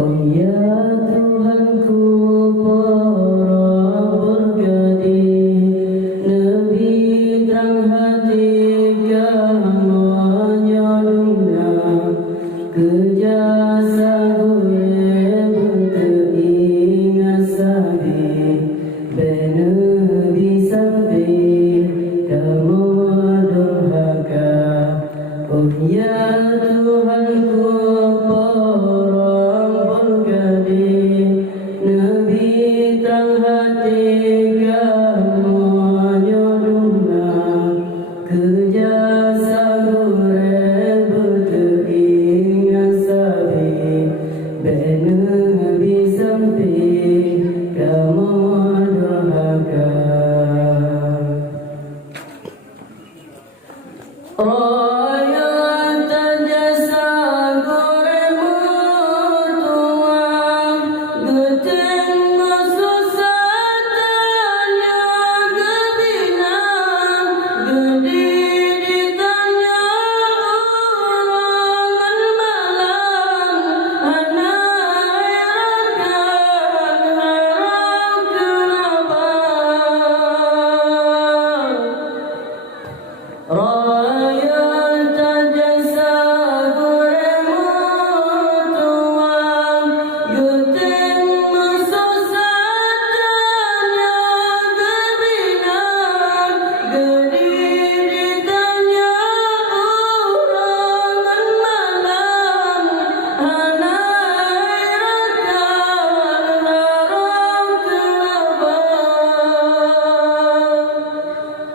Oh ya Tuhanku, para bergading, Nabi terang hati kamunya dunia, kejasa gue berteringat sabi, Nabi sampai kamu durhaka. Oh ya Tuhanku,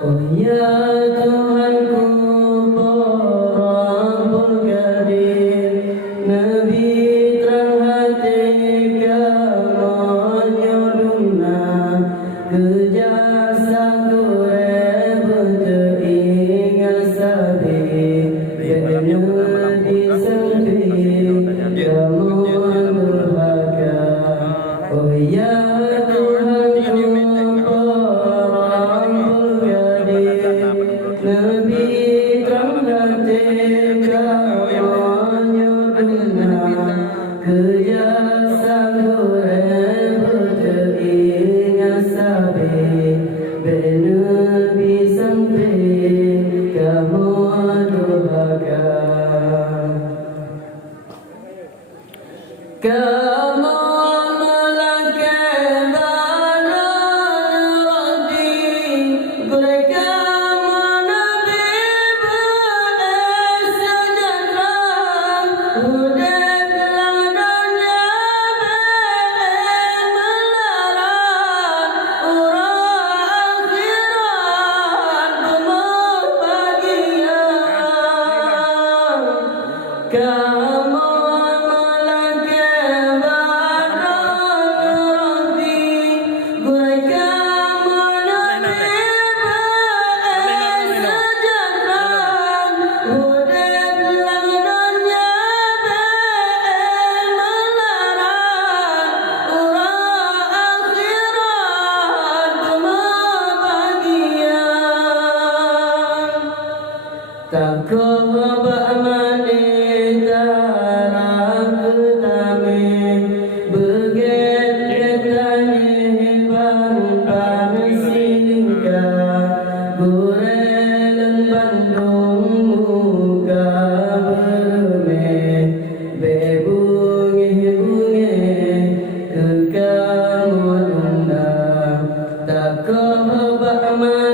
oh ya Tuhanku, para bergading, Nabi terang hati kamunya dunia, kejasa gue berteringat sabi, Nabi sampai kamu durhaka. Oh ya Nabi terang hati kamunya dunia, kejasa gue berteringat sabi, Nabi sampai kamu durhaka. Tak kau bermani darah ketame, beget-getane ban siningka, goreng Bandung muka berme, bebungi-bungi ke kamu dunda. Tak kau bermani